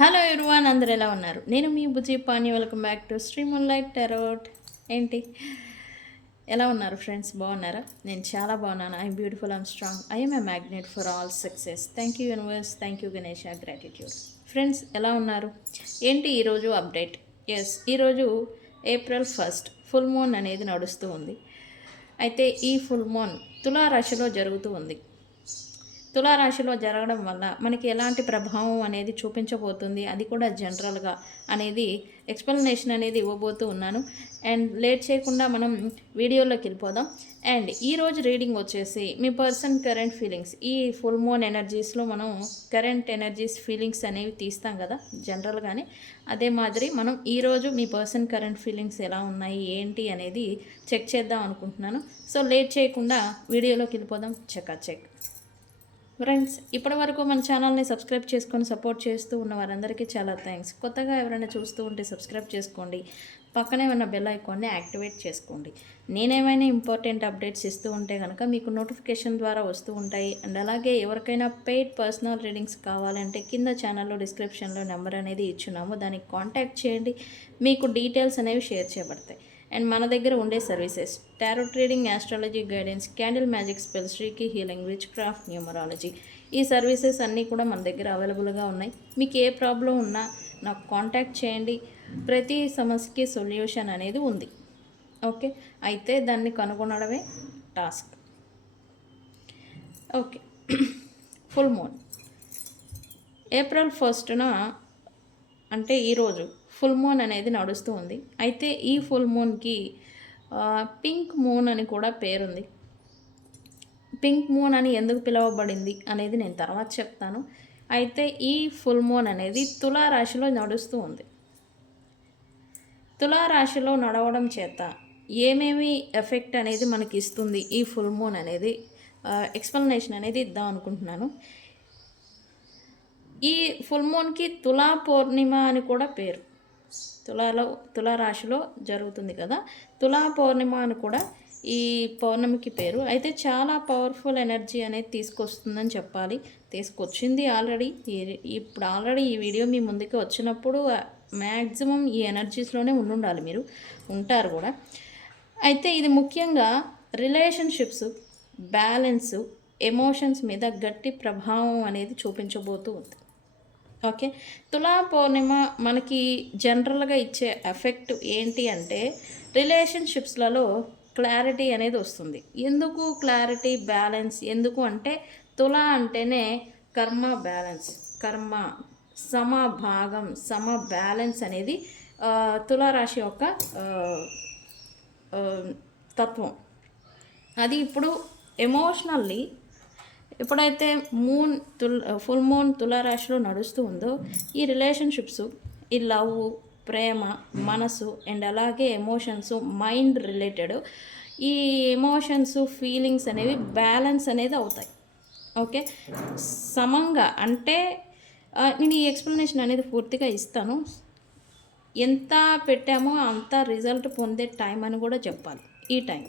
Hello everyone, అందరు ఎలా ఉన్నారు? నేను మీ Bujji Pani. Welcome back to stream light tarot. ఏంటి, ఎలా ఉన్నారు ఫ్రెండ్స్? బాగున్నారా? నేను చాలా బాగున్నాను. I'm beautiful, I'm strong, I'm a magnet for all success. Thank you universe, thank you Ganesha, gratitude. Friends ఎలా ఉన్నారు? ఏంటి ఈరోజు అప్డేట్? ఎస్, ఈరోజు April 1 ఫుల్ మూన్ అనేది నడుస్తూ ఉంది. అయితే ఈ ఫుల్ మూన్ తులారాశిలో జరుగుతూ ఉంది. తులారాశిలో జరగడం వల్ల మనకి ఎలాంటి ప్రభావం అనేది చూపించబోతుంది, అది కూడా జనరల్గా అనేది ఎక్స్ప్లెనేషన్ అనేది ఇవ్వబోతూ ఉన్నాను. అండ్ లేట్ చేయకుండా మనం వీడియోలోకి వెళ్ళిపోదాం. అండ్ ఈరోజు రీడింగ్ వచ్చేసి మీ పర్సన్ కరెంట్ ఫీలింగ్స్. ఈ ఫుల్ మూన్ ఎనర్జీస్లో మనం కరెంట్ ఎనర్జీస్ ఫీలింగ్స్ అనేవి తీస్తాం కదా జనరల్గానే. అదే మాదిరి మనం ఈరోజు మీ పర్సన్ కరెంట్ ఫీలింగ్స్ ఎలా ఉన్నాయి ఏంటి అనేది చెక్ చేద్దాం అనుకుంటున్నాను. సో లేట్ చేయకుండా వీడియోలోకి వెళ్ళిపోదాం. చెక్. ఫ్రెండ్స్, ఇప్పటివరకు మన ఛానల్ని సబ్స్క్రైబ్ చేసుకొని సపోర్ట్ చేస్తూ ఉన్న వారందరికీ చాలా థ్యాంక్స్. కొత్తగా ఎవరైనా చూస్తూ ఉంటే సబ్స్క్రైబ్ చేసుకోండి. పక్కనే ఉన్న బెల్ ఐకాన్ని యాక్టివేట్ చేసుకోండి. నేనేమైనా ఇంపార్టెంట్ అప్డేట్స్ ఇస్తూ ఉంటే కనుక మీకు నోటిఫికేషన్ ద్వారా వస్తూ ఉంటాయి. అండ్ అలాగే ఎవరికైనా పెయిడ్ పర్సనల్ రీడింగ్స్ కావాలంటే కింద ఛానల్లో డిస్క్రిప్షన్లో నెంబర్ అనేది ఇచ్చున్నాము, దానికి కాంటాక్ట్ చేయండి. మీకు డీటెయిల్స్ అనేవి షేర్ చేయబడతాయి. అండ్ మన దగ్గర ఉండే services tarot trading, astrology guidance, candle magic spells, reiki healing, witchcraft, numerology. ఈ సర్వీసెస్ అన్నీ కూడా మన దగ్గర అవైలబుల్గా ఉన్నాయి. మీకు ఏ ప్రాబ్లం ఉన్నా నాకు కాంటాక్ట్ చేయండి. ప్రతి సమస్యకి సొల్యూషన్ అనేది ఉంది. ఓకే, అయితే దాన్ని కనుగొనడమే task. Okay. Full moon April 1 అంటే ఈరోజు ఫుల్ మూన్ అనేది నడుస్తూ ఉంది. అయితే ఈ ఫుల్ మూన్కి పింక్ మూన్ అని కూడా పేరుంది. పింక్ మూన్ అని ఎందుకు పిలువబడింది అనేది నేను తర్వాత చెప్తాను. అయితే ఈ ఫుల్ మూన్ అనేది తులారాశిలో నడుస్తూ ఉంది. తులారాశిలో నడవడం చేత ఏమేమి ఎఫెక్ట్ అనేది మనకి ఇస్తుంది ఈ ఫుల్ మూన్ అనేది ఎక్స్ప్లెనేషన్ అనేది ఇద్దాం అనుకుంటున్నాను. ఈ ఫుల్ మూన్కి తులా పౌర్ణిమ అని కూడా పేరు. తులారాశిలో జరుగుతుంది కదా, తులా పౌర్ణిమ అని కూడా ఈ పౌర్ణమికి పేరు. అయితే చాలా పవర్ఫుల్ ఎనర్జీ అనేది తీసుకొస్తుందని చెప్పాలి. తీసుకొచ్చింది ఆల్రెడీ. ఇప్పుడు ఆల్రెడీ ఈ వీడియో మీ ముందుకు వచ్చినప్పుడు మ్యాక్సిమం ఈ ఎనర్జీస్లోనే ఉండాలి, మీరు ఉంటారు కూడా. అయితే ఇది ముఖ్యంగా రిలేషన్షిప్స్, బ్యాలెన్సు, ఎమోషన్స్ మీద గట్టి ప్రభావం అనేది చూపించబోతూ ఉంది. ఓకే, తులా పౌర్ణిమ మనకి జనరల్గా ఇచ్చే ఎఫెక్ట్ ఏంటి అంటే రిలేషన్షిప్స్లలో క్లారిటీ అనేది వస్తుంది. ఎందుకు క్లారిటీ, బ్యాలెన్స్ ఎందుకు అంటే తులా అంటేనే కర్మ బ్యాలెన్స్, కర్మ సమభాగం, సమ బ్యాలెన్స్ అనేది తులారాశి యొక్క తత్వం. అది ఇప్పుడు ఎమోషనల్లీ ఎప్పుడైతే ఫుల్ మూన్ తులారాశిలో నడుస్తూ ఉందో ఈ రిలేషన్షిప్స్, ఈ లవ్, ప్రేమ, మనసు అండ్ అలాగే ఎమోషన్స్, మైండ్ రిలేటెడ్ ఈ ఎమోషన్స్, ఫీలింగ్స్ అనేవి బ్యాలెన్స్ అనేది అవుతాయి. ఓకే, సమంగా అంటే నేను ఈ ఎక్స్ప్లెనేషన్ అనేది పూర్తిగా ఇస్తాను. ఎంత పెట్టామో అంత రిజల్ట్ పొందే టైం అని కూడా చెప్పాలి ఈ టైం.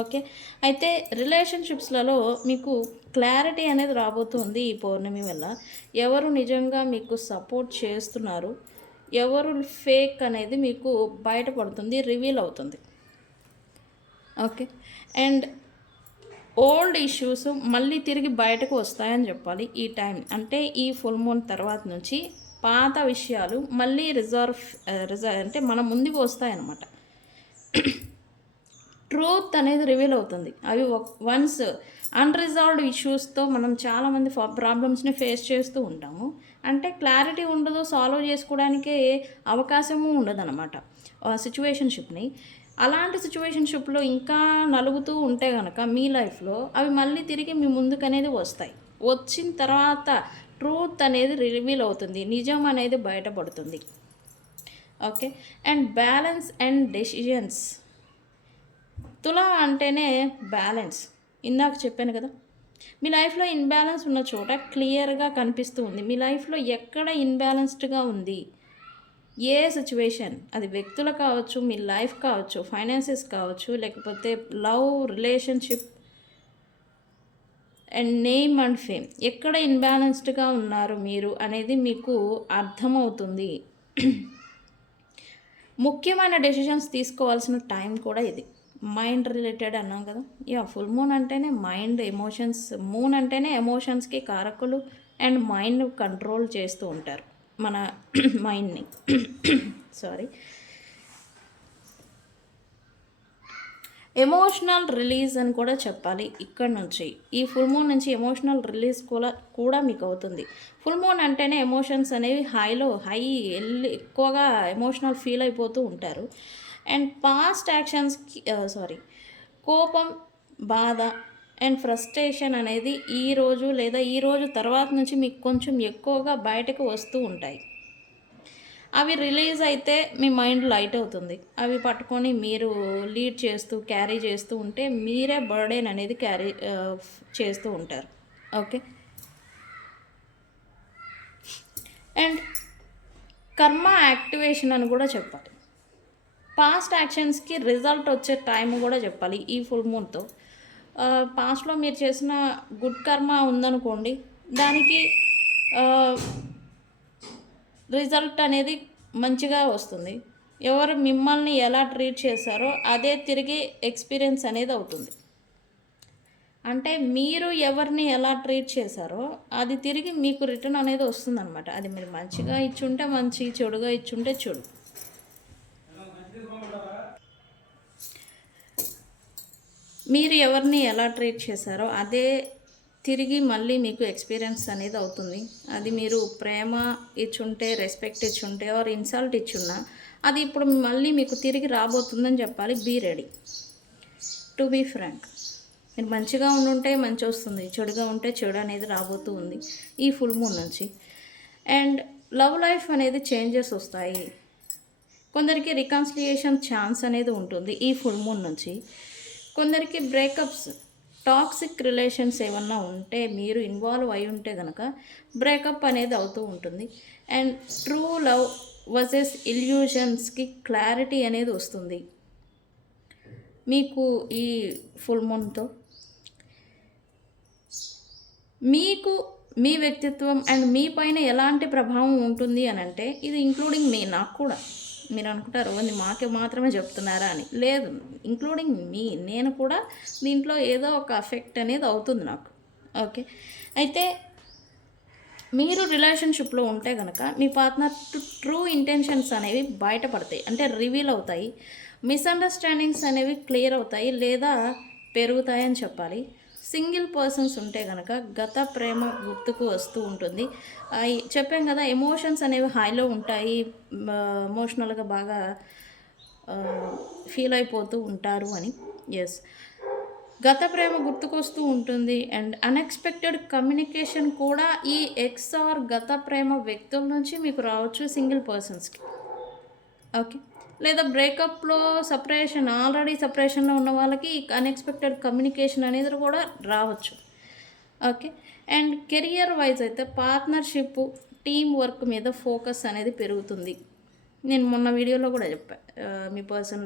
ఓకే, అయితే రిలేషన్షిప్స్లలో మీకు క్లారిటీ అనేది రాబోతుంది ఈ పౌర్ణమి వల్ల. ఎవరు నిజంగా మీకు సపోర్ట్ చేస్తున్నారు, ఎవరు ఫేక్ అనేది మీకు బయటపడుతుంది, రివీల్ అవుతుంది. ఓకే, అండ్ ఓల్డ్ ఇష్యూస్ మళ్ళీ తిరిగి బయటకు వస్తాయని చెప్పాలి ఈ టైం. అంటే ఈ ఫుల్ మూన్ తర్వాత నుంచి పాత విషయాలు మళ్ళీ రిజర్వ్ అంటే మన ముందుకు వస్తాయన్నమాట. ట్రూత్ అనేది రివీల్ అవుతుంది. అవి వన్స్ అన్రిజాల్వ్డ్ ఇష్యూస్తో మనం చాలామంది ప్రాబ్లమ్స్ని ఫేస్ చేస్తూ ఉంటాము. అంటే క్లారిటీ ఉండదు, సాల్వ్ చేసుకోవడానికి అవకాశము ఉండదన్నమాట సిచ్యువేషన్షిప్ని. అలాంటి సిచ్యువేషన్షిప్లో ఇంకా నలుగుతూ ఉంటే కనుక మీ లైఫ్లో అవి మళ్ళీ తిరిగి మీ ముందుకు అనేది వస్తాయి. వచ్చిన తర్వాత ట్రూత్ అనేది రివీల్ అవుతుంది, నిజం అనేది బయటపడుతుంది. Okay, and balance and decisions. తులా అంటేనే బ్యాలెన్స్. ఇందాక చెప్పాను కదా, మీ లైఫ్లో ఇన్బ్యాలెన్స్ ఉన్న చోట క్లియర్గా కనిపిస్తూ ఉంది. మీ లైఫ్లో ఎక్కడ ఇన్బ్యాలెన్స్డ్గా ఉంది, ఏ సిచ్యువేషన్, అది వ్యక్తులు కావచ్చు, మీ లైఫ్ కావచ్చు, ఫైనాన్సెస్ కావచ్చు, లేకపోతే love, relationship, and name and fame. ఎక్కడ ఇన్బ్యాలెన్స్డ్గా ఉన్నారు మీరు అనేది మీకు అర్థమవుతుంది. ముఖ్యమైన డెసిషన్స్ తీసుకోవాల్సిన టైం కూడా ఇది. మైండ్ రిలేటెడ్ అన్నాం కదా. ఫుల్ మూన్ అంటేనే మైండ్, ఎమోషన్స్. మూన్ అంటేనే ఎమోషన్స్కి కారకులు అండ్ మైండ్ కంట్రోల్ చేస్తూ ఉంటారు మన మైండ్ని. సారీ. ఎమోషనల్ రిలీజ్ అని కూడా చెప్పాలి. ఇక్కడ నుంచి ఈ ఫుల్ మూన్ నుంచి ఎమోషనల్ రిలీజ్ కూడా మీకు అవుతుంది. ఫుల్ మూన్ అంటేనే ఎమోషన్స్ అనేవి హై ఎక్కువగా ఎమోషనల్ ఫీల్ అయిపోతూ ఉంటారు. అండ్ పాస్ట్ యాక్షన్స్కి కోపం, బాధ అండ్ ఫ్రస్ట్రేషన్ అనేది ఈరోజు లేదా ఈరోజు తర్వాత నుంచి మీకు కొంచెం ఎక్కువగా బయటకు వస్తూ ఉంటాయి. అవి రిలీజ్ అయితే మీ మైండ్ లైట్ అవుతుంది. అవి పట్టుకొని మీరు లీడ్ చేస్తూ క్యారీ చేస్తూ ఉంటే మీరే బర్డెన్ అనేది క్యారీ చేస్తూ ఉంటారు. ఓకే. అండ్ కర్మ యాక్టివేషన్ అని కూడా చెప్పాలి. పాస్ట్ యాక్షన్స్కి రిజల్ట్ వచ్చే టైం కూడా చెప్పాలి ఈ ఫుల్ మూన్తో. పాస్ట్లో మీరు చేసిన గుడ్ కర్మ ఉందనుకోండి, దానికి రిజల్ట్ అనేది మంచిగా వస్తుంది. ఎవరు మిమ్మల్ని ఎలా ట్రీట్ చేశారో అదే తిరిగి ఎక్స్పీరియన్స్ అనేది అవుతుంది. అంటే మీరు ఎవరిని ఎలా ట్రీట్ చేశారో అది తిరిగి మీకు రిటర్న్ అనేది వస్తుందన్నమాట. అది మీరు మంచిగా ఇచ్చుంటే మంచి, చెడుగా ఇచ్చుంటే చెడు. మీరు ఎవరిని ఎలా ట్రీట్ చేశారో అదే తిరిగి మళ్ళీ మీకు ఎక్స్పీరియన్స్ అనేది అవుతుంది. అది మీరు ప్రేమ ఇచ్చుంటే, రెస్పెక్ట్ ఇచ్చుంటే ఆర్ ఇన్సల్ట్ ఇచ్చున్నా అది ఇప్పుడు మళ్ళీ మీకు తిరిగి రాబోతుందని చెప్పాలి. Be ready to be frank. మీరు మంచిగా ఉండుంటే మంచి వస్తుంది, చెడుగా ఉంటే చెడు అనేది రాబోతూ ఉంది ఈ ఫుల్ మూన్ నుంచి. అండ్ లవ్ లైఫ్ అనేది చేంజెస్ వస్తాయి. కొందరికి రికన్సిలియేషన్ ఛాన్స్ అనేది ఉంటుంది ఈ ఫుల్ మూన్ నుంచి. కొందరికి బ్రేకప్స్, టాక్సిక్ రిలేషన్స్ ఏమన్నా ఉంటే మీరు ఇన్వాల్వ్ అయి ఉంటే కనుక బ్రేకప్ అనేది అవుతూ ఉంటుంది. అండ్ ట్రూ లవ్ వర్సెస్ ఇల్యూషన్స్కి క్లారిటీ అనేది వస్తుంది మీకు ఈ ఫుల్ మూన్తో. మీకు మీ వ్యక్తిత్వం అండ్ మీ పైన ఎలాంటి ప్రభావం ఉంటుంది అని అంటే ఇది ఇంక్లూడింగ్ మీ. నాకు కూడా మీరు అనుకుంటారు మాకే మాత్రమే చెప్తున్నారా అని. లేదు, ఇంక్లూడింగ్ మీ. నేను కూడా దీంట్లో ఏదో ఒక ఎఫెక్ట్ అనేది అవుతుంది నాకు. ఓకే. అయితే మీరు రిలేషన్షిప్లో ఉంటే కనుక మీ పార్ట్నర్ ట్రూ ఇంటెన్షన్స్ అనేవి బయటపడతాయి, అంటే రివీల్ అవుతాయి. మిస్అండర్స్టాండింగ్స్ అనేవి క్లియర్ అవుతాయి లేదా పెరుగుతాయని చెప్పాలి. సింగిల్ పర్సన్స్ ఉంటే కనుక గత ప్రేమ గుర్తుకు వస్తూ ఉంటుంది. చెప్పాం కదా, ఎమోషన్స్ అనేవి హైలో ఉంటాయి, ఎమోషనల్గా బాగా ఫీల్ అయిపోతూ ఉంటారు అని. ఎస్, గత ప్రేమ గుర్తుకొస్తూ ఉంటుంది. అండ్ అన్ఎక్స్పెక్టెడ్ కమ్యూనికేషన్ కూడా ఈ ఎక్స్ఆర్ గత ప్రేమ వ్యక్తుల నుంచి మీకు రావచ్చు సింగిల్ పర్సన్స్కి. ఓకే. లేదా బ్రేకప్లో ఆల్రెడీ సపరేషన్లో ఉన్న వాళ్ళకి అన్ఎక్స్పెక్టెడ్ కమ్యూనికేషన్ అనేది కూడా రావచ్చు. ఓకే. అండ్ కెరియర్ వైజ్ అయితే పార్ట్నర్షిప్, టీమ్ వర్క్ మీద ఫోకస్ అనేది పెరుగుతుంది. నేను మొన్న వీడియోలో కూడా చెప్పాను, మీ పర్సన్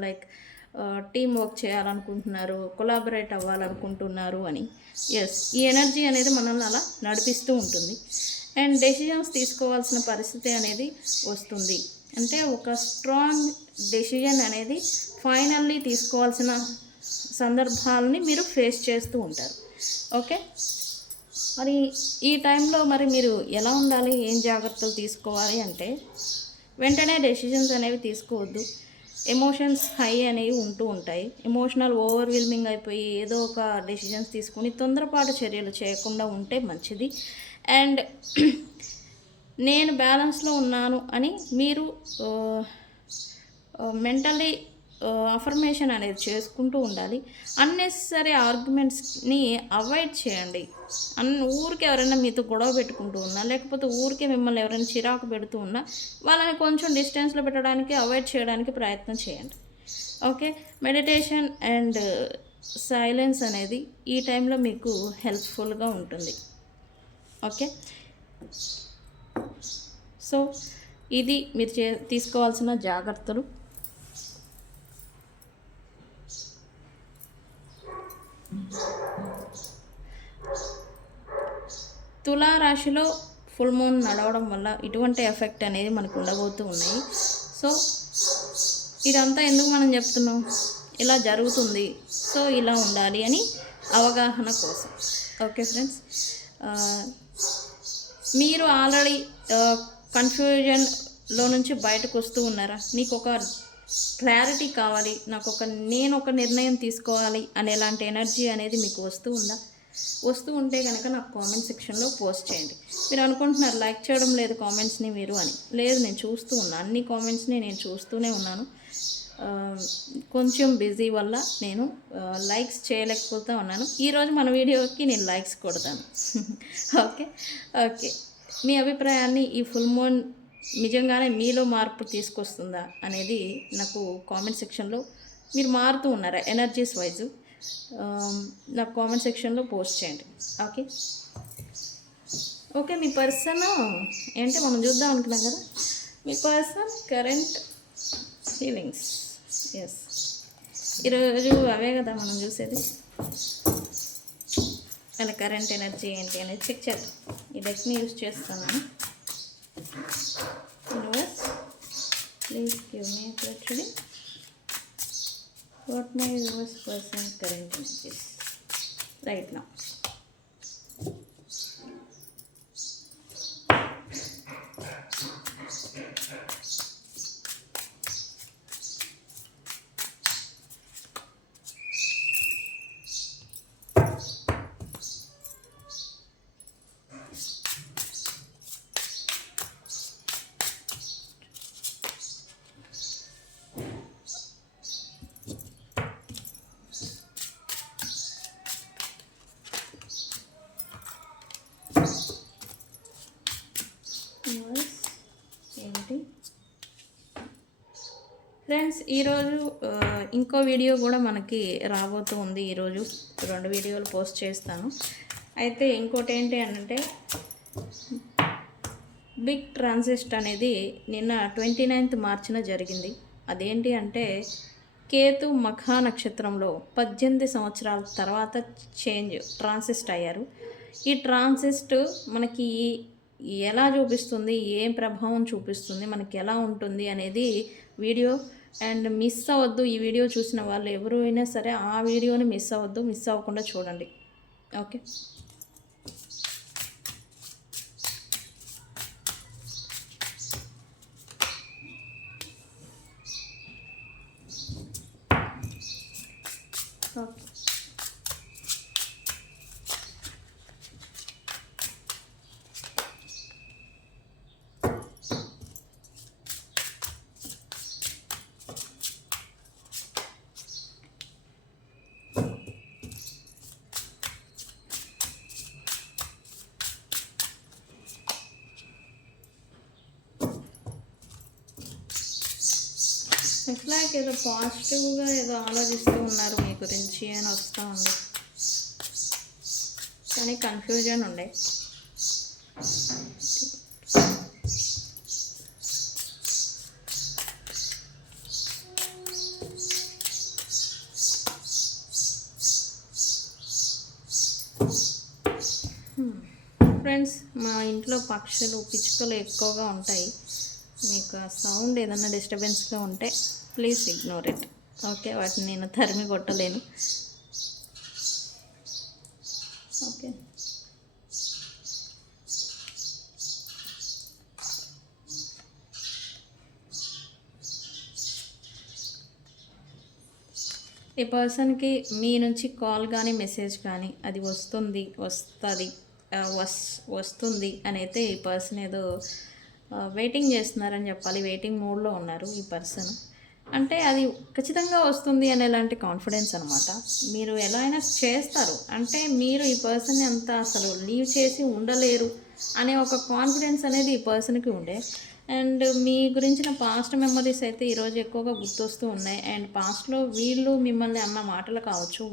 టీమ్ వర్క్ చేయాలనుకుంటున్నారు, కొలాబరేట్ అవ్వాలనుకుంటున్నారు అని. ఎస్, ఈ ఎనర్జీ అనేది మనల్ని అలా నడిపిస్తూ ఉంటుంది. అండ్ డెసిషన్స్ తీసుకోవాల్సిన పరిస్థితి అనేది వస్తుంది. అంటే ఒక స్ట్రాంగ్ డెసిజన్ అనేది ఫైనల్లీ తీసుకోవాల్సిన సందర్భాలని మీరు ఫేస్ చేస్తూ ఉంటారు. ఓకే. మరి ఈ టైంలో మరి మీరు ఎలా ఉండాలి, ఏం జాగ్రత్తలు తీసుకోవాలి అంటే వెంటనే డెసిషన్స్ అనేవి తీసుకోవద్దు. ఎమోషన్స్ హై అనేవి ఉంటూ ఉంటాయి. ఎమోషనల్ ఓవర్వెల్మింగ్ అయిపోయి ఏదో ఒక డెసిషన్స్ తీసుకుని తొందరపాటు చర్యలు చేయకుండా ఉంటే మంచిది. అండ్ నేను బ్యాలెన్స్లో ఉన్నాను అని మీరు మెంటల్లీ అఫర్మేషన్ అనేది చేసుకుంటూ ఉండాలి. అన్నెసరీ ఆర్గ్యుమెంట్స్ని అవాయిడ్ చేయండి. ఊరికే ఎవరైనా మీతో గొడవ పెట్టుకుంటూ ఉన్నా, లేకపోతే ఊరికే మిమ్మల్ని ఎవరైనా చిరాకు పెడుతూ ఉన్నా వాళ్ళని కొంచెం డిస్టెన్స్లో పెట్టడానికి, అవాయిడ్ చేయడానికి ప్రయత్నం చేయండి. ఓకే. మెడిటేషన్ అండ్ సైలెన్స్ అనేది ఈ టైంలో మీకు హెల్ప్ఫుల్గా ఉంటుంది. ఓకే. సో ఇది మీరు తీసుకోవాల్సిన జాగ్రత్తలు. రాశిలో ఫుల్ మూన్ నడవడం వల్ల ఇటువంటి ఎఫెక్ట్ అనేది మనకు ఉండబోతూ ఉన్నాయి. సో ఇదంతా ఎందుకు మనం చెప్తున్నాం, ఇలా జరుగుతుంది, సో ఇలా ఉండాలి అని అవగాహన కోసం. ఓకే ఫ్రెండ్స్, మీరు ఆల్రెడీ కన్ఫ్యూజన్లో నుంచి బయటకు వస్తూ ఉన్నారా? మీకు ఒక క్లారిటీ కావాలి, నేను ఒక నిర్ణయం తీసుకోవాలి అనేలాంటి ఎనర్జీ అనేది మీకు వస్తూ ఉందా? వస్తూ ఉంటే కనుక నాకు కామెంట్ సెక్షన్లో పోస్ట్ చేయండి. మీరు అనుకుంటున్నారు లైక్ చేయడం లేదు కామెంట్స్ని మీరు అని. లేదు, నేను చూస్తూ ఉన్నాను, అన్ని కామెంట్స్ని నేను చూస్తూనే ఉన్నాను. కొంచెం బిజీ వల్ల నేను లైక్స్ చేయలేకపోతూ ఉన్నాను. ఈరోజు మన వీడియోకి నేను లైక్స్ కొడతాను. ఓకే ఓకే, మీ అభిప్రాయాన్ని ఈ ఫుల్ మూన్ నిజంగానే మీలో మార్పు తీసుకొస్తుందా అనేది నాకు కామెంట్ సెక్షన్లో, మీరు మారుతూ ఉన్నారా ఎనర్జీస్ వైజు, నాకు కామెంట్ సెక్షన్లో పోస్ట్ చేయండి. ఓకే ఓకే, మీ పర్సన్ ఏంటి మనం చూద్దాం అనుకున్నాం కదా. మీ పర్సన్ కరెంట్ ఫీలింగ్స్, ఎస్, ఈరోజు అవే కదా మనం చూసేది. అలా కరెంట్ ఎనర్జీ ఏంటి అనేది చెక్ చేద్దాం. ఈ డెక్ని యూజ్ చేస్తున్నాను. Universe, please give me clarity. What my universe person current energies right now. ఏంటి ఫ్రెండ్స్, ఈరోజు ఇంకో వీడియో కూడా మనకి రాబోతూ ఉంది. ఈరోజు 2 వీడియోలు పోస్ట్ చేస్తాను. అయితే ఇంకోటి ఏంటి అంటే, బిగ్ ట్రాన్సిస్ట్ అనేది నిన్న 29th మార్చిన జరిగింది. అదేంటి అంటే, కేతు మఖా నక్షత్రంలో 18 సంవత్సరాల తర్వాత ట్రాన్సిస్ట్ అయ్యారు. ఈ ట్రాన్సిస్ట్ మనకి ఎలా చూపిస్తుంది, ఏం ప్రభావం చూపిస్తుంది, మనకి ఎలా ఉంటుంది అనేది వీడియో. అండ్ మిస్ అవ్వద్దు, ఈ వీడియో చూసిన వాళ్ళు ఎవరు అయినా సరే ఆ వీడియోని మిస్ అవ్వద్దు, మిస్ అవ్వకుండా చూడండి. Okay, okay. ఇట్లా ఏదో పాజిటివ్గా ఏదో ఆలోచిస్తూ ఉన్నారు మీ గురించి అని వస్తూ ఉంది, కానీ కన్ఫ్యూజన్ ఉండే. ఫ్రెండ్స్, మా ఇంట్లో పక్షులు, పిచ్చుకలు ఎక్కువగా ఉంటాయి. మీకు ఆ సౌండ్ ఏదన్నా డిస్టర్బెన్స్గా ఉంటే ప్లీజ్ ఇగ్నోర్ ఇట్. ఓకే, వాటిని నేను తరిమి కొట్టలేను. ఓకే, ఈ పర్సన్కి మీ నుంచి కాల్ కానీ మెసేజ్ కానీ అది వస్తుంది అని అయితే ఈ పర్సన్ ఏదో వెయిటింగ్ చేస్తున్నారని చెప్పాలి. వెయిటింగ్ మూడ్లో ఉన్నారు ఈ పర్సన్. అంటే అది ఖచ్చితంగా వస్తుంది అనేలాంటి కాన్ఫిడెన్స్ అనమాట. మీరు ఎలా అయినా చేస్తారు, అంటే మీరు ఈ పర్సన్ని అంతా అసలు లీవ్ చేసి ఉండలేరు అనే ఒక కాన్ఫిడెన్స్ అనేది ఈ పర్సన్కి ఉండే. అండ్ మీ గురించిన పాస్ట్ మెమరీస్ అయితే ఈరోజు ఎక్కువగా గుర్తొస్తూ ఉన్నాయి. అండ్ పాస్ట్లో వీళ్ళు మిమ్మల్ని అన్న మాటలు కావచ్చు,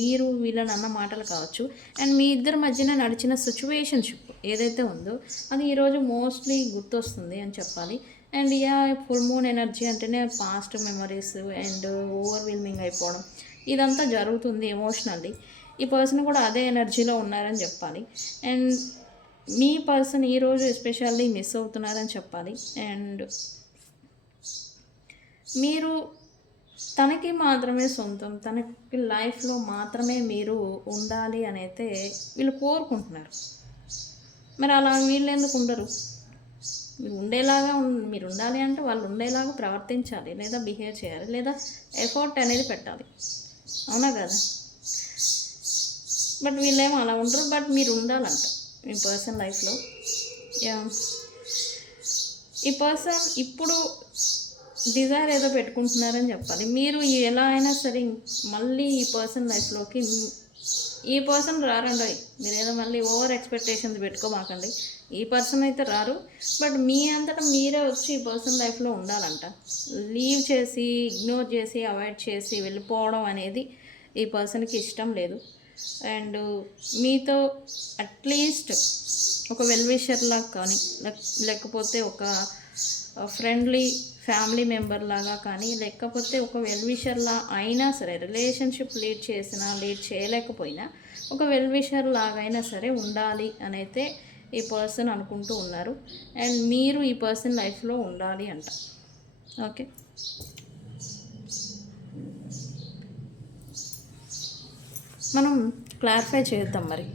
మీరు వీళ్ళని అన్న మాటలు కావచ్చు, అండ్ మీ ఇద్దరి మధ్యన నడిచిన సిచ్యువేషన్షిప్ ఏదైతే ఉందో అది ఈరోజు మోస్ట్లీ గుర్తొస్తుంది అని చెప్పాలి. అండ్ ఫుల్ మూన్ ఎనర్జీ అంటేనే పాస్ట్ మెమరీస్ అండ్ ఓవర్వెల్మింగ్ అయిపోవడం ఇదంతా జరుగుతుంది ఎమోషనల్లీ. ఈ పర్సన్ కూడా అదే ఎనర్జీలో ఉన్నారని చెప్పాలి. అండ్ మీ పర్సన్ ఈరోజు ఎస్పెషల్లీ మిస్ అవుతున్నారని చెప్పాలి. అండ్ మీరు తనకి మాత్రమే సొంతం, తనకి లైఫ్లో మాత్రమే మీరు ఉండాలి అని అయితే వీళ్ళు కోరుకుంటున్నారు. మరి అలా వీళ్ళు ఎందుకు ఉండరు? మీరు ఉండేలాగా మీరు ఉండాలి అంటే వాళ్ళు ఉండేలాగా ప్రవర్తించాలి, లేదా బిహేవ్ చేయాలి, లేదా ఎఫర్ట్ అనేది పెట్టాలి. అవునా కదా? బట్ వీళ్ళేమో అలా ఉండరు. బట్ మీరు ఉండాలంట మీ పర్సన్ లైఫ్లో. ఈ పర్సన్ ఇప్పుడు డిజైర్ ఏదో పెట్టుకుంటున్నారని చెప్పాలి. మీరు ఎలా అయినా సరే మళ్ళీ ఈ పర్సన్ లైఫ్లోకి ఈ పర్సన్ రారండి. మీరు ఏదో మళ్ళీ ఓవర్ ఎక్స్పెక్టేషన్స్ పెట్టుకోమాకండి. ఈ పర్సన్ అయితే రారు. బట్ మీ అంతటా మీరే వచ్చి ఈ పర్సన్ లైఫ్లో ఉండాలంట. లీవ్ చేసి, ఇగ్నోర్ చేసి, అవాయిడ్ చేసి వెళ్ళిపోవడం అనేది ఈ పర్సన్కి ఇష్టం లేదు. అండ్ మీతో అట్లీస్ట్ ఒక వెల్విషర్లాగా కానీ, లేకపోతే ఒక ఫ్రెండ్లీ ఫ్యామిలీ మెంబర్ లాగా కానీ, లేకపోతే ఒక వెల్విషర్లా అయినా సరే, రిలేషన్షిప్ లీడ్ చేసినా లీడ్ చేయలేకపోయినా ఒక వెల్విషర్ లాగైనా సరే ఉండాలి అని అయితే ఈ పర్సన్ అనుకుంటూ ఉన్నారు. అండ్ మీరు ఈ పర్సన్ లైఫ్లో ఉండాలి అంట. ఓకే, మనం క్లారిఫై చేద్దాం మరి.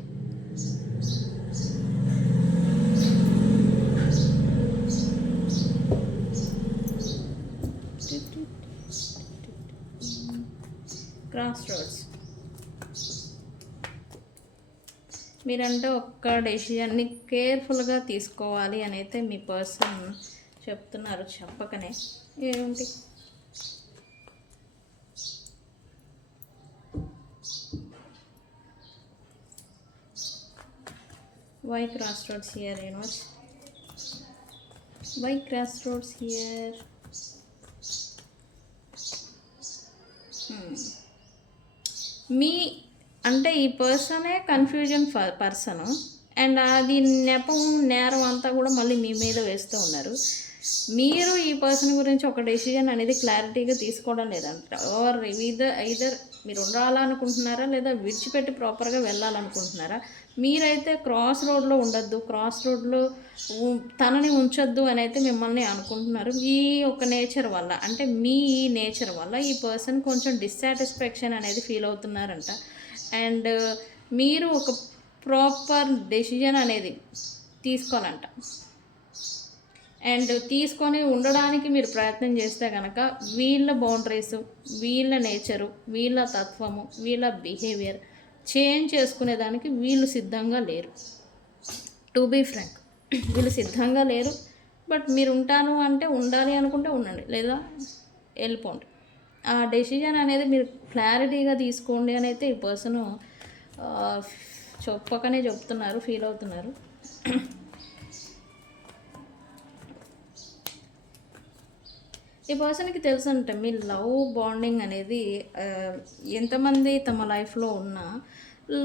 క్రాస్ రోడ్స్, మీరంటే ఒక్క డెసిజన్ని కేర్ఫుల్గా తీసుకోవాలి అని అయితే మీ పర్సన్ చెప్తున్నారు చెప్పకనే. ఏమిటి? Why crossroads here, universe? Why crossroads here? మీ అంటే ఈ పర్సనే కన్ఫ్యూజన్ పర్సన్. అండ్ అది నెపం నేరం అంతా కూడా మళ్ళీ మీ మీద వేస్తూ ఉన్నారు. మీరు ఈ పర్సన్ గురించి ఒక డెసిజన్ అనేది క్లారిటీగా తీసుకోవడం లేదంట. ఆర్ ఐదర్ మీరు ఉండాలనుకుంటున్నారా, లేదా విడిచిపెట్టి ప్రాపర్గా వెళ్ళాలనుకుంటున్నారా? మీరైతే క్రాస్ రోడ్లో ఉండొద్దు, క్రాస్ రోడ్లో తనని ఉంచొద్దు అని అయితే మిమ్మల్ని అనుకుంటున్నారు. మీ ఒక నేచర్ వల్ల, అంటే మీ నేచర్ వల్ల ఈ పర్సన్ కొంచెం డిస్సాటిస్ఫాక్షన్ అనేది ఫీల్ అవుతున్నారంట. అండ్ మీరు ఒక ప్రాపర్ డెసిజన్ అనేది తీసుకోవాలంట. అండ్ తీసుకొని ఉండడానికి మీరు ప్రయత్నం చేస్తే కనుక వీళ్ళ బౌండరీస్, వీళ్ళ నేచరు, వీళ్ళ తత్వము, వీళ్ళ బిహేవియర్ చేంజ్ చేసుకునేదానికి వీళ్ళు సిద్ధంగా లేరు. టు బీ ఫ్రాంక్, వీళ్ళు సిద్ధంగా లేరు. బట్ మీరు ఉంటాను అంటే ఉండాలి అనుకుంటే ఉండండి, లేదా వెళ్ళిపోండి. ఆ డెసిజన్ అనేది మీరు క్లారిటీగా తీసుకోండి అని అయితే ఈ పర్సన్ చెప్పకనే చెప్తున్నారు, ఫీల్ అవుతున్నారు. ఈ పర్సన్కి తెలుసు అంటే మీ లవ్ బాండింగ్ అనేది ఎంతమంది తమ లైఫ్లో ఉన్నా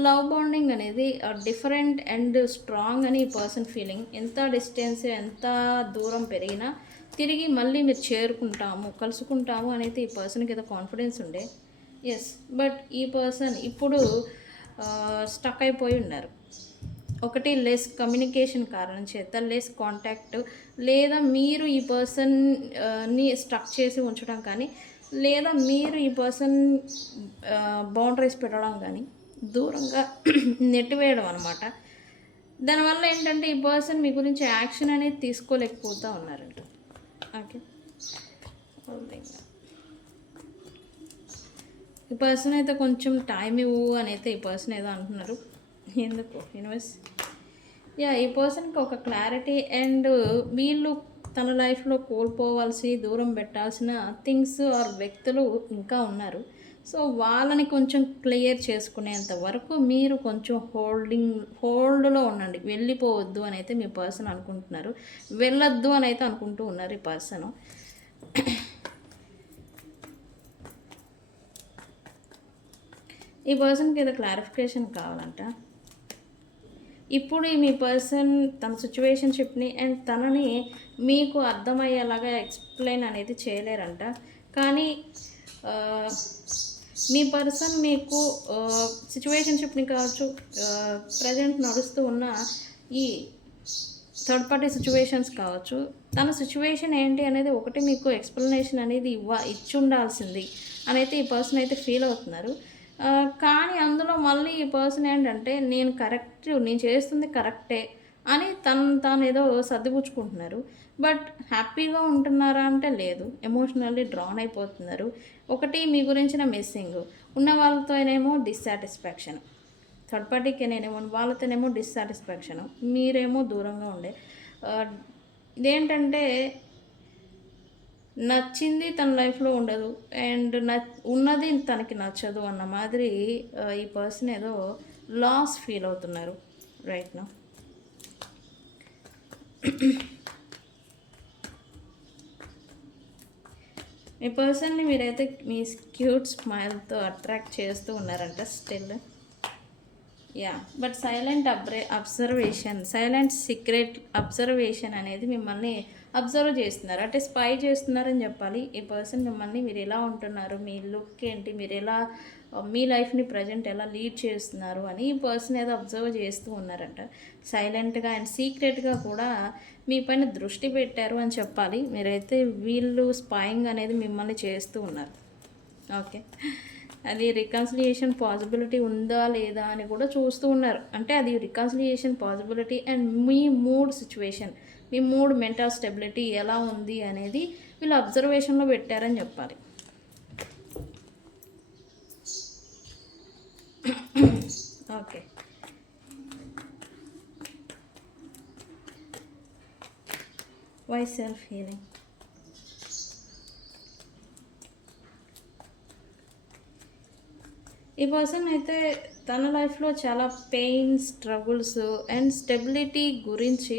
లవ్ బాండింగ్ అనేది డిఫరెంట్ అండ్ స్ట్రాంగ్ అని ఈ పర్సన్ ఫీలింగ్. ఎంత డిస్టెన్స్, ఎంత దూరం పెరిగినా తిరిగి మళ్ళీ మీరు చేరుకుంటాము, కలుసుకుంటాము అనేది ఈ పర్సన్కి ఏదో కాన్ఫిడెన్స్ ఉండే. ఎస్, బట్ ఈ పర్సన్ ఇప్పుడు స్టక్ అయిపోయి ఉన్నారు. ఒకటి లెస్ కమ్యూనికేషన్ కారణం చేత లెస్ కాంటాక్ట్, లేదా మీరు ఈ పర్సన్ని స్టక్ చేసి ఉంచడం కానీ, లేదా మీరు ఈ పర్సన్ బౌండరీస్ పెట్టడం కానీ, దూరంగా నెట్టివేయడం అనమాట. దానివల్ల ఏంటంటే ఈ పర్సన్ మీ గురించి యాక్షన్ అనేది తీసుకోలేకపోతూ ఉన్నారంట. ఓకే, ఈ పర్సన్ అయితే కొంచెం టైం ఇవ్వు అని అయితే ఈ పర్సన్ ఏదో అంటున్నారు. ఎందుకు యూనివర్స్? ఈ పర్సన్కి ఒక క్లారిటీ అండ్ వీళ్ళు తన లైఫ్లో కోల్పోవాల్సి, దూరం పెట్టాల్సిన థింగ్స్ ఆర్ వ్యక్తులు ఇంకా ఉన్నారు. సో వాళ్ళని కొంచెం క్లియర్ చేసుకునేంత వరకు మీరు కొంచెం హోల్డ్లో ఉండండి. వెళ్ళిపోవద్దు అని అయితే మీ పర్సన్ అనుకుంటున్నారు, వెళ్ళొద్దు అని అయితే అనుకుంటూ ఉన్నారు ఈ పర్సన్. ఈ పర్సన్కి ఏదో క్లారిఫికేషన్ కావాలంట. ఇప్పుడు మీ పర్సన్ తన సిచ్యువేషన్షిప్ని అండ్ తనని మీకు అర్థమయ్యేలాగా ఎక్స్ప్లెయిన్ అనేది చేయలేరంట. కానీ మీ పర్సన్ మీకు సిచ్యువేషన్షిప్ని కావచ్చు, ప్రజెంట్ నడుస్తూ ఉన్న ఈ థర్డ్ పార్టీ సిచ్యువేషన్స్ కావచ్చు. తన సిచ్యువేషన్ ఏంటి అనేది ఒకటి మీకు ఎక్స్‌ప్లనేషన్ అనేది ఇచ్చి ఉండాల్సింది అనైతే ఈ పర్సన్ అయితే ఫీల్ అవుతున్నారు. కానీ అందులో మళ్ళీ ఈ పర్సన్ ఏంటంటే నేను చేస్తుంది కరెక్టే అని తానేదో సర్దిపుచ్చుకుంటున్నారు. బట్ హ్యాపీగా ఉంటున్నారా అంటే లేదు. ఎమోషనల్లీ డ్రాన్ అయిపోతున్నారు. ఒకటి మీ గురించిన మిస్సింగ్. ఉన్న వాళ్ళతోనేమో డిస్సాటిస్ఫాక్షన్. థర్డ్ పార్టీకేనేమో వాళ్ళతోనేమో డిస్సాటిస్ఫాక్షను. మీరేమో దూరంగా ఉండే ఇదేంటంటే నచ్చింది తన లైఫ్లో ఉండదు అండ్ ఉన్నది తనకి నచ్చదు అన్న మాదిరి ఈ పర్సన్ ఏదో లాస్ ఫీల్ అవుతున్నారు రైట్ నౌ. మీ పర్సన్ని మీరైతే మీ క్యూట్ స్మైల్తో అట్రాక్ట్ చేస్తూ ఉన్నారంట still. Yeah but silent secret observation అనేది మిమ్మల్ని అబ్జర్వ్ చేస్తున్నారు, అంటే స్పై చేస్తున్నారని చెప్పాలి. ఈ పర్సన్ మిమ్మల్ని మీరు ఎలా ఉంటున్నారు, మీ లుక్ ఏంటి, మీరు ఎలా మీ లైఫ్ని ప్రజెంట్ ఎలా లీడ్ చేస్తున్నారు అని ఈ పర్సన్ ఏదో అబ్జర్వ్ చేస్తూ ఉన్నారంట. సైలెంట్గా అండ్ సీక్రెట్గా కూడా మీ పైన దృష్టి పెట్టారు అని చెప్పాలి. మీరైతే వీళ్ళు స్పైయింగ్ అనేది మిమ్మల్ని చేస్తూ ఉన్నారు. ఓకే, అది రికన్సిలియేషన్ పాసిబిలిటీ ఉందా లేదా అని కూడా చూస్తూ ఉన్నారు. అంటే అది రికన్సిలియేషన్ పాసిబిలిటీ అండ్ మీ మూడ్ సిచ్యువేషన్, మీ మూడ్ మెంటల్ స్టెబిలిటీ ఎలా ఉంది అనేది వీళ్ళు అబ్జర్వేషన్లో పెట్టారని చెప్పాలి. Okay, why self healing. ఈ పర్సన్ అయితే తన లైఫ్లో చాలా పెయిన్, స్ట్రగుల్స్ అండ్ స్టెబిలిటీ గురించి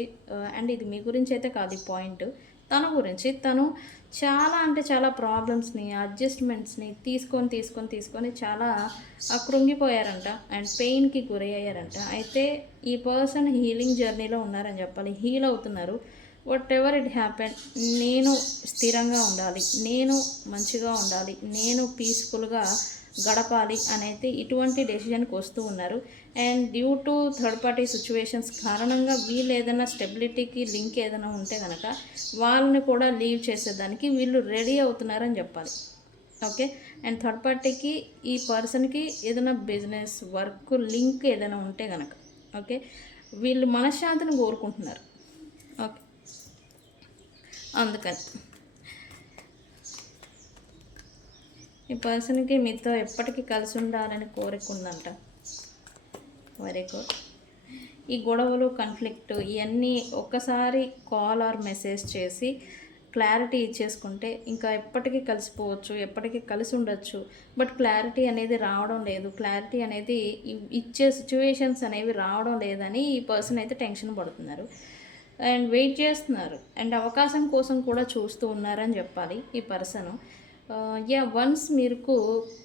అండ్ ఇది మీ గురించి అయితే కాదు ఈ పాయింట్, తన గురించి తను చాలా అంటే చాలా ప్రాబ్లమ్స్ని అడ్జస్ట్మెంట్స్ని తీసుకొని చాలా కృంగిపోయారంట అండ్ పెయిన్కి గురయ్యారంట. అయితే ఈ పర్సన్ హీలింగ్ జర్నీలో ఉన్నారని చెప్పాలి, హీల్ అవుతున్నారు. వాట్ ఎవర్ ఇట్ హ్యాపెన్, నేను స్థిరంగా ఉండాలి, నేను మంచిగా ఉండాలి, నేను పీస్ఫుల్గా గడపాలి అనేది ఇటువంటి డెసిషన్కి వస్తూ ఉన్నారు. And due to third party situations కారణంగా వీళ్ళు ఏదైనా స్టెబిలిటీకి లింక్ ఏదైనా ఉంటే కనుక వాళ్ళని కూడా లీవ్ చేసేదానికి వీళ్ళు రెడీ అవుతున్నారని చెప్పాలి. ఓకే, అండ్ థర్డ్ పార్టీకి ఈ పర్సన్కి ఏదైనా బిజినెస్ వర్క్ లింక్ ఏదైనా ఉంటే కనుక ఓకే వీళ్ళు మనశ్శాంతిని కోరుకుంటున్నారు. ఓకే, అందుకని ఈ పర్సన్కి మీతో ఎప్పటికీ కలిసి ఉండాలని కోరిక ఉందంట. Very good. ఈ గొడవలు, కాన్ఫ్లిక్ట్ ఇవన్నీ ఒక్కసారి కాల్ ఆర్ మెసేజ్ చేసి క్లారిటీ ఇచ్చేసుకుంటే ఇంకా ఎప్పటికీ కలిసిపోవచ్చు, ఎప్పటికీ కలిసి ఉండొచ్చు. బట్ క్లారిటీ అనేది రావడం లేదు, క్లారిటీ అనేది ఇచ్చే సిచ్యువేషన్స్ అనేవి రావడం లేదని ఈ పర్సన్ అయితే టెన్షన్ పడుతున్నారు అండ్ వెయిట్ చేస్తున్నారు అండ్ అవకాశం కోసం కూడా చూస్తూ ఉన్నారని చెప్పాలి ఈ పర్సను. వన్స్ మీకు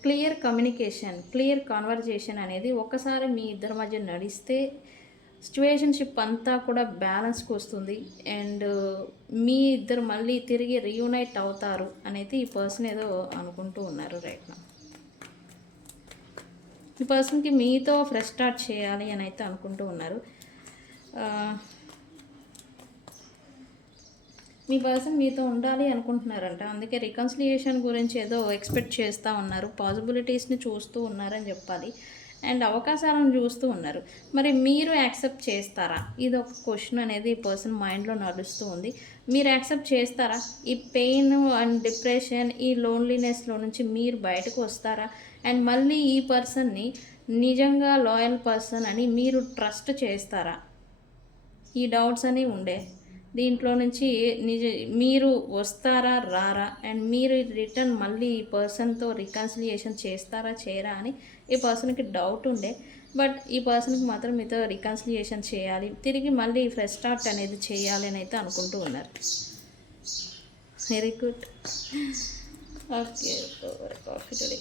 క్లియర్ కమ్యూనికేషన్, క్లియర్ కాన్వర్జేషన్ అనేది ఒక్కసారి మీ ఇద్దరి మధ్య నడిస్తే సిచ్యువేషన్షిప్ అంతా కూడా బ్యాలెన్స్కి వస్తుంది అండ్ మీ ఇద్దరు మళ్ళీ తిరిగి రీయూనైట్ అవుతారు అనేది ఈ పర్సన్ ఏదో అనుకుంటూ ఉన్నారు రైట్ నా. ఈ పర్సన్కి మీతో ఫ్రెష్ స్టార్ట్ చేయాలి అని అయితే అనుకుంటూ ఉన్నారు. మీ పర్సన్ మీతో ఉండాలి అనుకుంటున్నారంట, అందుకే రికన్సిలియేషన్ గురించి ఏదో ఎక్స్పెక్ట్ చేస్తూ ఉన్నారు, పాసిబిలిటీస్ని చూస్తూ ఉన్నారని చెప్పాలి అండ్ అవకాశాలను చూస్తూ ఉన్నారు. మరి మీరు యాక్సెప్ట్ చేస్తారా? ఇది ఒక క్వశ్చన్ అనేది ఈ పర్సన్ మైండ్లో నడుస్తూ ఉంది. మీరు యాక్సెప్ట్ చేస్తారా? ఈ పెయిన్ అండ్ డిప్రెషన్, ఈ లోన్లీనెస్లో నుంచి మీరు బయటకు వస్తారా? అండ్ మళ్ళీ ఈ పర్సన్ని నిజంగా లాయల్ పర్సన్ అని మీరు ట్రస్ట్ చేస్తారా? ఈ డౌట్స్ అని ఉండే దీంట్లో నుంచి మీరు వస్తారా రారా అండ్ మీరు రిటర్న్ మళ్ళీ ఈ పర్సన్తో రికన్సిలియేషన్ చేస్తారా చేయరా అని ఈ పర్సన్కి డౌట్ ఉండే. బట్ ఈ పర్సన్కి మాత్రం మీతో రికన్సిలియేషన్ చేయాలి, తిరిగి మళ్ళీ ఫ్రెష్ స్టార్ట్ అనేది చేయాలి అని అయితే అనుకుంటూ ఉన్నారు. Very good. ఓకే,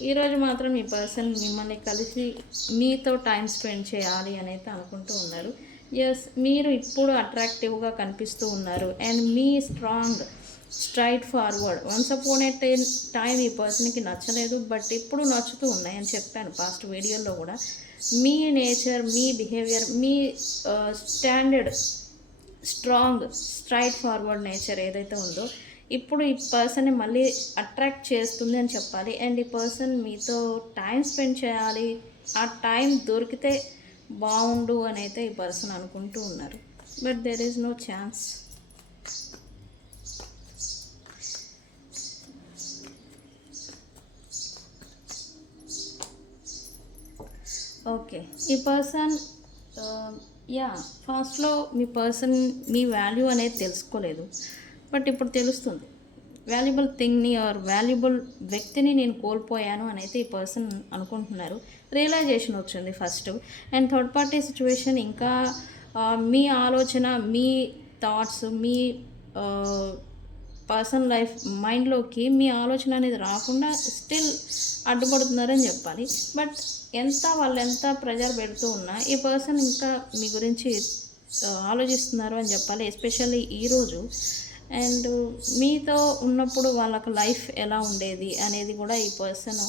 ఈరోజు మాత్రం ఈ పర్సన్ మిమ్మల్ని కలిసి మీతో టైం స్పెండ్ చేయాలి అని అయితే అనుకుంటూ ఉన్నారు. ఎస్, మీరు ఇప్పుడు అట్రాక్టివ్గా కనిపిస్తూ ఉన్నారు and me straight forward. Once upon A time ఈ పర్సన్కి నచ్చలేదు బట్ ఇప్పుడు నచ్చుతూ ఉన్నాయి అని చెప్పాను పాస్ట్ వీడియోలో కూడా. మీ నేచర్, మీ బిహేవియర్, మీ స్ట్రాంగ్ స్ట్రైట్ ఫార్వర్డ్ నేచర్ ఏదైతే ఉందో ఇప్పుడు ఈ పర్సన్ని మళ్ళీ అట్రాక్ట్ చేస్తుంది అని చెప్పాలి. అండ్ ఈ పర్సన్ మీతో టైం స్పెండ్ చేయాలి, ఆ టైం దొరికితే బాగుండు అని అయితే ఈ పర్సన్ అనుకుంటూ ఉన్నారు. But there is no chance. Okay, ఈ పర్సన్ ఫాస్ట్లో మీ పర్సన్ మీ వాల్యూ అనేది తెలుసుకోలేదు, బట్ ఇప్పుడు తెలుస్తుంది. వాల్యుబుల్ థింగ్ని ఆర్ వాల్యుబుల్ వ్యక్తిని నేను కోల్పోయాను అని అయితే ఈ పర్సన్ అనుకుంటున్నారు. రియలైజేషన్ వచ్చింది first. And third party situation ఇంకా మీ ఆలోచన, మీ థాట్స్, మీ పర్సనల్ లైఫ్ మైండ్లోకి మీ ఆలోచన అనేది రాకుండా స్టిల్ అడ్డుపడుతున్నారని చెప్పాలి. బట్ వాళ్ళు ఎంత ప్రెజర్ పెడుతూ ఉన్నా ఈ పర్సన్ ఇంకా మీ గురించి ఆలోచిస్తున్నారు అని చెప్పాలి, ఎస్పెషల్లీ ఈరోజు. అండ్ మీతో ఉన్నప్పుడు వాళ్ళకు లైఫ్ ఎలా ఉండేది అనేది కూడా ఈ పర్సన్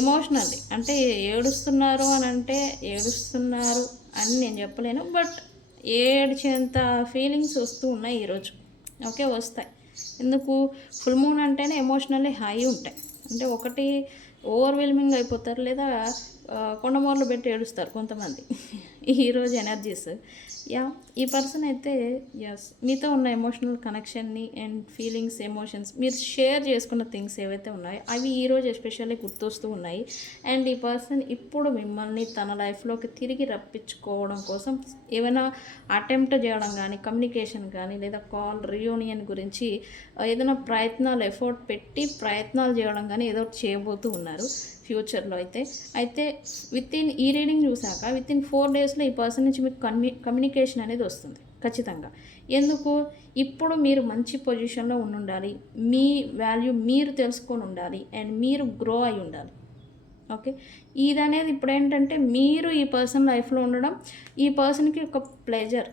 ఎమోషనల్లీ అంటే ఏడుస్తున్నారు అని అంటే ఏడుస్తున్నారు అని నేను చెప్పలేను, బట్ ఏడ్చేంత ఫీలింగ్స్ వస్తూ ఉన్నాయి ఈరోజు. ఓకే, వస్తాయి. ఎందుకు, ఫుల్ మూన్ అంటేనే ఎమోషనల్లీ హై ఉంటాయి. అంటే ఒకటి ఓవర్వెల్మింగ్ అయిపోతారు, లేదా కొండమూరలు పెట్టి ఏడుస్తారు కొంతమంది ఈరోజు ఎనర్జీస్. ఈ పర్సన్ అయితే మీతో ఉన్న ఎమోషనల్ కనెక్షన్ని అండ్ ఫీలింగ్స్, ఎమోషన్స్, మీరు షేర్ చేసుకున్న థింగ్స్ ఏవైతే ఉన్నాయో అవి ఈరోజు ఎస్పెషల్లీ గుర్తొస్తూ ఉన్నాయి. అండ్ ఈ పర్సన్ ఇప్పుడు మిమ్మల్ని తన లైఫ్లోకి తిరిగి రప్పించుకోవడం కోసం ఏమైనా అటెంప్ట్ చేయడం కానీ, కమ్యూనికేషన్ కానీ, లేదా కాల్ రియూనియన్ గురించి ఏదైనా ప్రయత్నాలు, ఎఫర్ట్ పెట్టి ప్రయత్నాలు చేయడం కానీ ఏదో చేయబోతూ ఉన్నారు ఫ్యూచర్లో. అయితే ఈ రీడింగ్ చూసాక విత్ ఇన్ 4 డేస్లో ఈ పర్సన్ నుంచి మీకు కమ్యూనికేషన్ అనేది వస్తుంది ఖచ్చితంగా. ఎందుకు, ఇప్పుడు మీరు మంచి పొజిషన్లో ఉండాలి, మీ వాల్యూ మీరు తెలుసుకొని ఉండాలి, అండ్ మీరు గ్రో అయి ఉండాలి. ఓకే, ఇది అనేది ఇప్పుడు ఏంటంటే మీరు ఈ పర్సన్ లైఫ్లో ఉండడం ఈ పర్సన్కి ఒక ప్లెజర్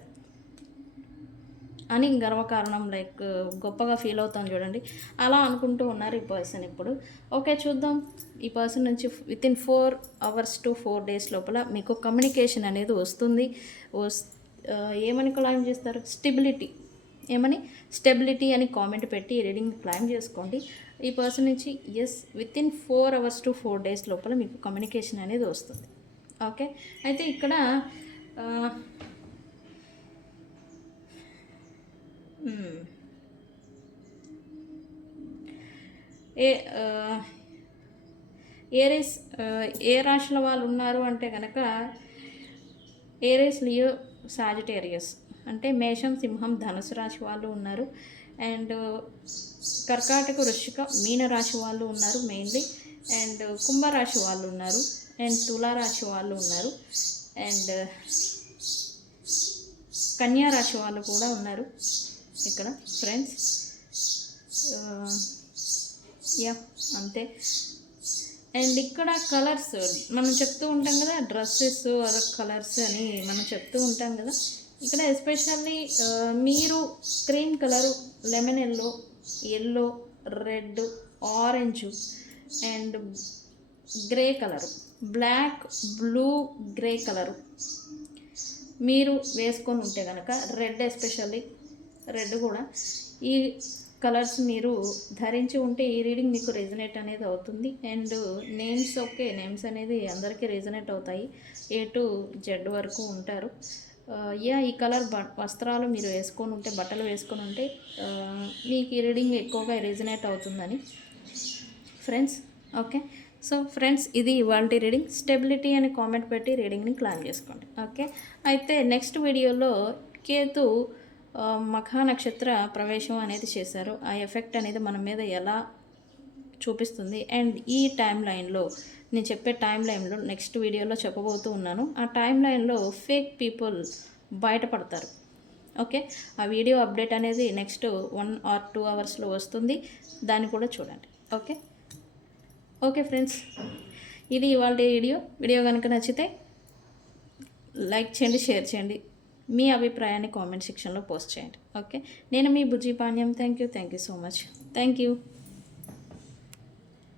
అని గర్వకారణం, లైక్ గొప్పగా ఫీల్ అవుతాం చూడండి, అలా అనుకుంటూ ఉన్నారు ఈ పర్సన్ ఇప్పుడు. ఓకే, చూద్దాం. ఈ పర్సన్ నుంచి with in 4 hours to 4 days లోపల మీకు కమ్యూనికేషన్ అనేది వస్తుంది. ఏమని క్లైమ్ చేస్తారు, స్టెబిలిటీ అని కామెంట్ పెట్టి రీడింగ్ క్లైమ్ చేసుకోండి. ఈ పర్సన్ నుంచి with in 4 hours to 4 days లోపల మీకు కమ్యూనికేషన్ అనేది వస్తుంది. ఓకే, అయితే ఇక్కడ ఏరీస్ ఏ రాశుల వాళ్ళు ఉన్నారు అంటే కనుక ఏరీస్, లియో, సాజిటేరియస్ అంటే మేషం, సింహం, ధనుసు రాశి వాళ్ళు ఉన్నారు. అండ్ కర్కాటక, వృశ్చిక, మీన రాశి వాళ్ళు ఉన్నారు మెయిన్లీ. అండ్ కుంభరాశి వాళ్ళు ఉన్నారు. అండ్ తులారాశి వాళ్ళు ఉన్నారు. అండ్ కన్యా రాశి వాళ్ళు కూడా ఉన్నారు ఇక్కడ ఫ్రెండ్స్. అంతే. అండ్ ఇక్కడ కలర్స్ మనం చెప్తూ ఉంటాం కదా, డ్రెస్సెస్ కలర్స్ అని మనం చెప్తూ ఉంటాం కదా. ఇక్కడ ఎస్పెషల్లీ మీరు cream colour, lemon yellow, red, orange and grey colour, black, blue, grey colour మీరు వేసుకొని ఉంటే కనుక, రెడ్ ఎస్పెషల్లీ రెడ్ కూడా, ఈ కలర్స్ మీరు ధరించి ఉంటే ఈ రీడింగ్ మీకు రెజనేట్ అనేది అవుతుంది. అండ్ నేమ్స్ అనేది అందరికీ రెజనేట్ అవుతాయి. A to Z వరకు ఉంటారు. ఈ కలర్ వస్త్రాలు మీరు వేసుకొని ఉంటే, బట్టలు వేసుకొని ఉంటే మీకు ఈ రీడింగ్ ఎక్కువగా రెజనేట్ అవుతుందని ఫ్రెండ్స్. ఓకే, సో ఫ్రెండ్స్, ఇది ఇవాల్టి రీడింగ్. స్టెబిలిటీ అని కామెంట్ పెట్టి రీడింగ్ని క్లైమ్ చేసుకోండి. ఓకే, అయితే నెక్స్ట్ వీడియోలో కేతు మఖ నక్షత్ర ప్రవేశం అనేది చేశారు. ఆ ఎఫెక్ట్ అనేది మన మీద ఎలా చూపిస్తుంది, అండ్ ఈ టైం లైన్లో నేను చెప్పే టైం లైన్లో నెక్స్ట్ వీడియోలో చెప్పబోతూ ఉన్నాను. ఆ టైం లైన్లో ఫేక్ పీపుల్ బయటపడతారు. ఓకే, ఆ వీడియో అప్డేట్ అనేది నెక్స్ట్ 1 or 2 hours వస్తుంది, దాన్ని కూడా చూడండి. ఓకే ఫ్రెండ్స్, ఇది ఇవాళ వీడియో కనుక నచ్చితే లైక్ చేయండి, షేర్ చేయండి, మీ అభిప్రాయాన్ని కామెంట్ సెక్షన్లో పోస్ట్ చేయండి. ఓకే, నేను మీ Bujji Panyam. Thank you so much. Thank you.